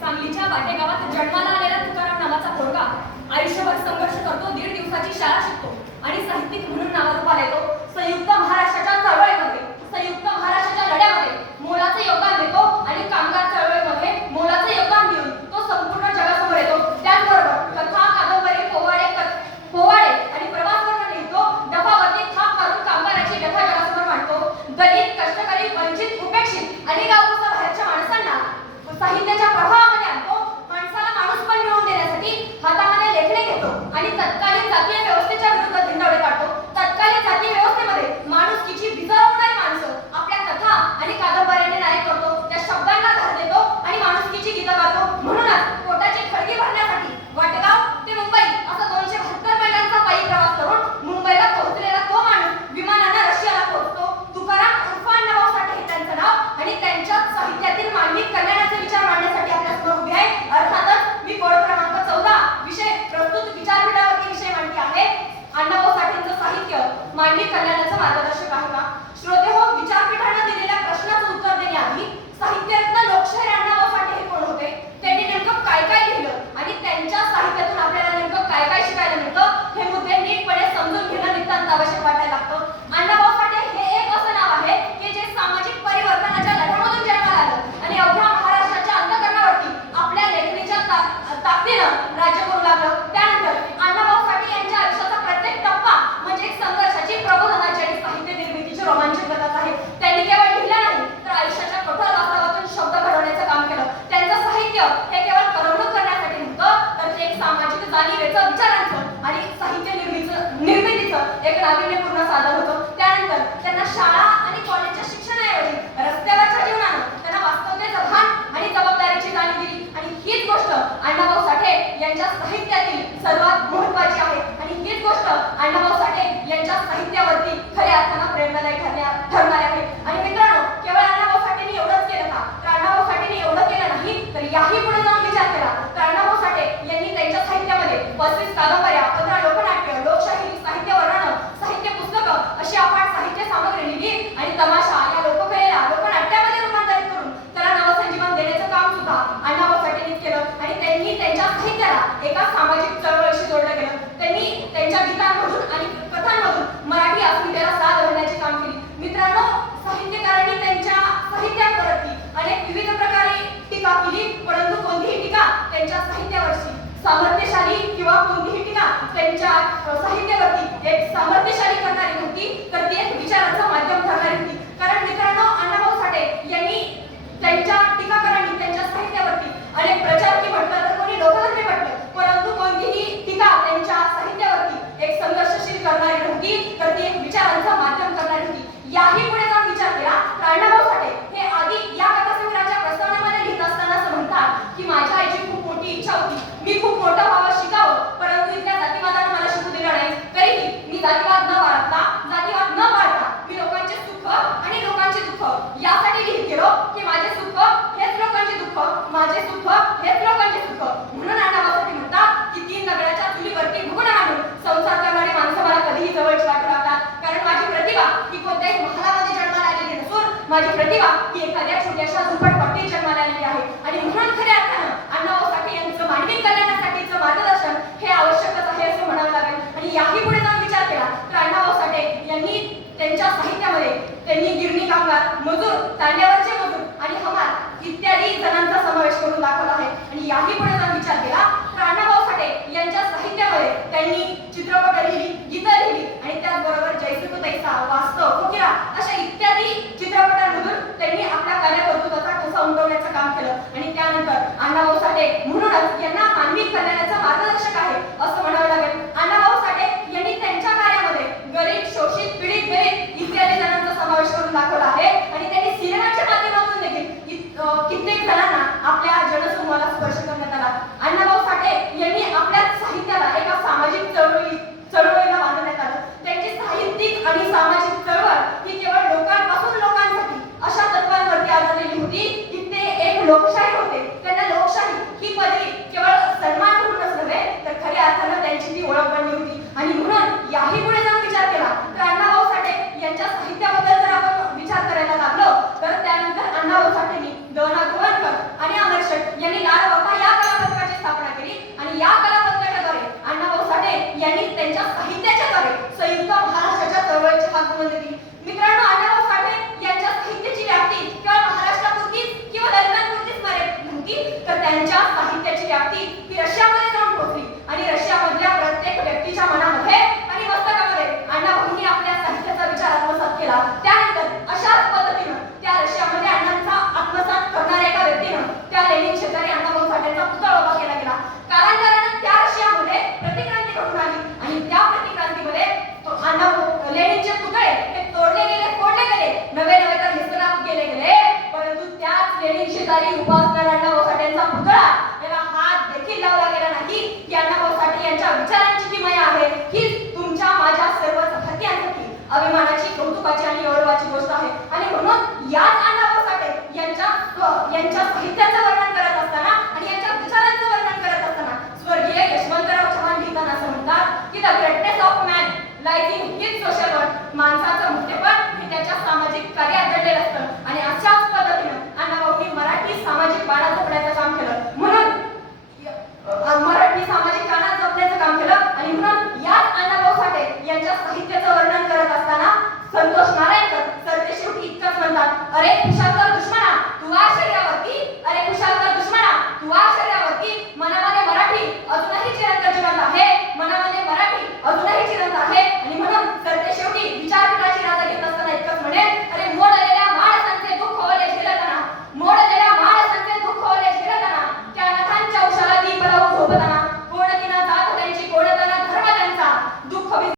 सांगलीच्या वाटेगावात जन्माला आलेला तुकाराम नावाचा पोरगा आयुष्यभर संघर्ष करतो, 1.5 दिवसाची शाळा शिकतो आणि साहित्यिक म्हणून नावारूपाला येतो. संयुक्त महाराष्ट्राच्या चळवळीमध्ये, संयुक्त महाराष्ट्राच्या लढ्यामध्ये मोलाचे योगदान देतो आणि कामगार चळवळीमध्ये मोलाचे योगदान देऊन तो संपूर्ण जगासमोर येतो. त्याचबरोबर कथा, कादंबरी, पोवाडे आणि प्रवास वर्णन लिहितो. डफावरती थाप मारून कामगाराची व्यथा जगासमोर मांडतो. दलित, कष्टकरी, वंचित, उपेक्षित आणि गावोगावच्या माणसांना साहित्याच्या प्रभावामध्ये आणतो. माणसाला माणूस पण मिळवून देण्यासाठी हातामध्ये लेखणी घेतो आणि तत्कालीन जातीय व्यवस्थेच्या विरुद्ध धिंडावडे काढतो. तत्कालीन जातीय व्यवस्थेमध्ये माणुसकीची भिजावणारी माणसं आपल्या कथा आणि कादंबऱ्यांनी न्याय करतो. त्या शब्दांना धार देतो आणि माणुसकीची गीतं गातो. म्हणूनच पोटाची खळगी भरण्यासाठी वाटेगाव ते मुंबई असा 272 मैलांचा पायी प्रवास करून मुंबईला पोहोचलेला तो माणूस विमानाने रशियाला पोहोचतो. तुकाराम उर्फ अण्णाभाऊ साठे हे त्यांचं नाव आणि त्यांच्या साहित्यातील मानवी कल्याणाचे विचार मांडण्यासाठी आपल्यासमोर उभे आहे. अर्थातच मी कोड क्रमांक 14 विषय प्रस्तुत विचारपीठावरती विषय मांडते आहे. अण्णाभाऊ साठेंचं साहित्य मानवी कल्याणाचं मार्गदर्शक आहे का? श्रोते हो, विचारपीठाने दिलेल्या प्रश्नाचं उत्तर देण्याआधी साहित्यरत्न लोकशाहीर अण्णाभाऊ साठे हे कोण होते, त्यांनी नेमकं काय काय लिहिलं आणि त्यांच्या साहित्यातून आपल्याला नेमकं काय काय शिकायला मिळतं हे मुद्दे नीटपणे समजून घेणं नितांत आवश्यक वाटायला लागतं. अण्णाभाऊ साठे हे एक असं नाव आहे की जे सामाजिक परिवर्तनाच्या लढ्यामधून जन्माला आलं आणि अवघ्या महाराष्ट्राच्या अंतःकरणावरती आपल्या लेखणीच्या ताकदीनं राज्य करू लागलं. त्यानंतर अण्णाभाऊ साठे यांच्या आयुष्याचा प्रत्येक टप्पा म्हणजे एक संघर्षाची, प्रबोधनाची आणि साहित्य निर्मितीची रोमांचक कथा आहे. त्यांनी केवळ लिहिलं नाही तर आयुष्याच्या कठोर वास्तवातून शब्द घडवण्याचं काम केलं. त्यांचं साहित्य हे केवळ करमणूक करण्यासाठी नव्हतं तर ते एक सामाजिक जाणीवेचं, विचारांचं आणि साहित्य निर्मितीचं एक नाविन्यपूर्ण साधन होतं. त्यानंतर त्यांना शाळा आणि कॉलेजच्या शिक्षणाऐवजी रस्त्यावरच्या जीवनानं त्यांना वास्तवतेचं भान आणि जबाबदारीची जाणीव दिली आणि हीच गोष्ट अण्णाभाऊ साठे यांच्या साहित्यातील सर्वात महत्त्वाची आहे आणि हीच गोष्ट अण्णाभाऊ साठे यांच्या साहित्यावरती खऱ्या अर्थानं प्रेरणादायी ठरणार आहे. आणि मित्रांनो, केवळ अण्णाभाऊ साठेंनी एवढंच केलं का? तर अण्णाभाऊ साठेंनी एवढं केलं नाही तर याही पुढे जाऊन विचार केला तर अण्णाभाऊ साठे यांनी त्यांच्या साहित्यामध्ये 35 कादंबऱ्या, 15 लोकनाट्य, लोकशाही, साहित्य वर्णनं, साहित्य पुस्तकं अशी अफाट साहित्य सामग्री लिहिली आणि तमाशा या लोककलेला लोकनाट्यामध्ये रूपांतरित करून त्याला नवसंजीवन देण्याचं काम सुद्धा अण्णाभाऊ साठेंनीच केलं आणि त्यांनी त्यांच्या साहित्याला एका सामाजिक चळवळीशी जोडलं गेलं. त्यांनी त्यांच्या गीतांमधून आणि कथांमधून मराठी अस्मितेला साथ देण्याचे काम केले. मित्रांनो, साहित्यकारांनी त्यांच्या साहित्यावरती अनेक विविध प्रकारे टीका केली, परंतु कोणतीही टीका त्यांच्या साहित्यावरची सामर्थ्यशाली किंवा कोणतीही टीका त्यांच्या साहित्यावरती एक सामर्थ्यशाली करणारी नव्हती तर ती एक विचाराचं माध्यम ठरणारी होती. कारण मित्रांनो, अण्णाभाऊ साठे यांनी त्यांच्या टीकाकारांनी त्यांच्या साहित्यावरती अनेक प्रचारकी म्हटलं तर कोणी लोकधर्मी म्हटलं, परंतु कोणतीही टीका त्यांच्या साहित्यावरती एक संघर्षशील करणारी नव्हती तर ती एक विचारांचं माध्यम करणारी होती. याही पुढे जाऊन विचार केला तर अण्णाभाऊ साठे हे आधी या कथासंग्रहाच्या प्रस्तावनेमध्ये लिहित असताना असं म्हणतात की माझ्या आईची खूप मोठी इच्छा होती, मी खूप मोठं व्हावं, शिकावं, परंतु इथल्या जातीवादानं मला शिकू दिलं नाही. तरीही मी जातीवाद न पाळता मी लोकांचे सुख आणि लोकांचे दुःख यासाठी लिहित गेलो की माझे सुख हेच लोकांचे दुःख, माझे सुख हेच लोकांचे सुख. म्हणून अण्णाभाऊ साठे म्हणतात की 3 दगडाच्या चुलीवरती भुगून आणून संसार करणारी माणसं मला कधीही जवळची वाटू लागतात. कारण माझी प्रतिभा ही कोणत्याही महालामध्ये जन्माला आलेली नसून माझी प्रतिभा ही एखाद्या छोट्याशा झोपडपट्टीत जन्माला आलेली आहे आणि म्हणून खऱ्या अर्थानं अण्णाभाऊ साठे यांचं मानवी कल्याणासाठीचं मार्गदर्शन हे आवश्यकच आहे असं म्हणावं लागेल. आणि याही पुढे जाऊन विचार केला तर अण्णाभाऊ साठे यांनी त्यांच्या साहित्यामध्ये त्यांनी गिरणी कामगार, मजूर, तांड्यावरचे मजूर आणि हमाल इत्यादी जणांचा समावेश करून दाखवला आहे. आणि याही पुढे जाऊन विचार केला तर अण्णाभाऊ साठे यांच्या साहित्यामध्ये त्यांनी चित्रपट लिहिली, गीतं लिहिली आणि त्याचबरोबर जैसे तू तैसा, वास्तव, फकीरा अशा इत्यादी चित्रपटांमधून त्यांनी आपल्या कार्यकर्तृत्वाचा ठसा उमटवण्याचं काम केलं. आणि त्यानंतर अण्णाभाऊ साठे म्हणूनच यांना मानवी कल्याणाचा मार्गदर्शक आहे असं म्हणावं लागेल. अण्णाभाऊ साठे यांनी त्यांच्या कार्यामध्ये गरीब, शोषित, पीडित, दलित इत्यादी जणांचा समावेश करून दाखवला आहे आणि त्यांनी सिनेमाच्या माध्यमातून देखील कित्येक जणांना आपल्या जनसमूहाला स्पर्श करण्यात आला. अण्णाभाऊ साठे यांनी आपल्या साहित्याला एका सामाजिक चळवळीला बांधण्यात आलं. त्यांची साहित्यिक आणि सामाजिक चळवळ ही केवळ लोकांपासून लोकांसाठी अशा तत्वांवरती आधारलेली होती की ते एक लोकशाही होते. त्यांना लोकशाही ही पदवी केवळ सन्मान म्हणूनच नव्हे तर होती, तर त्यांच्या साहित्याची व्याप्ती ही रशियामध्ये जाऊन पोहोचली आणि रशियामधल्या प्रत्येक व्यक्तीच्या मनामध्ये आणि मस्तकामध्ये अण्णाभाऊंनी आपल्या साहित्याचा विचार आत्मसात केला. त्यानंतर अशाच पद्धतीनं त्या रशियामध्ये अण्णांचा आत्मसात करणाऱ्या एका व्यक्तीनं त्या लेनिन शेजारी अण्णाभाऊ साठेंचा पुतळा उभा केला गेला. कालांतराने त्या रशियामध्ये प्रतिक्रांती घडून आली आणि त्या प्रतिक्रांतीमध्ये अण्णाभाऊ लेनिनचे पुतळे हे तोडले गेले, फोडले गेले, नवे नवे तर निसर्गात गेले गेले. परंतु त्याच लेनिन शेजारी उभा असणारा अण्णाभाऊ साठेंचा पुतळा याला हात देखील लावला गेला नाही की अण्णाभाऊ साठे यांच्या विचारांची किमया आहे ही तुमच्या माझ्या सर्वच भारतीयांसाठी अभिमानाची, कौतुकाची आणि गौरवाची गोष्ट आहे. आणि म्हणून याच अण्णाभाऊ साठे यांच्या साहित्याचं वर्णन करत असताना आणि यांच्या विचारांचं वर्णन करत असताना स्वर्गीय यशवंतराव चव्हाण लिहिताना असं म्हणतात की the greatness of man lies in his social work. माणसाचं मोठेपण हे त्याच्या सामाजिक कार्यात दडलेलं असतं आणि अशाच पद्धतीनं अण्णाभाऊंनी मराठी सामाजिक बाणा जपण्याचं काम केलं. म्हणून मराठी सामाजिक बाणा जपण्याचं काम केलं आणि म्हणून याच अण्णाभाऊ साठे यांच्या साहित्याचं वर्णन करत असताना संतोष नारायणकर सर ते शेवटी इतकंच म्हणतात, अरे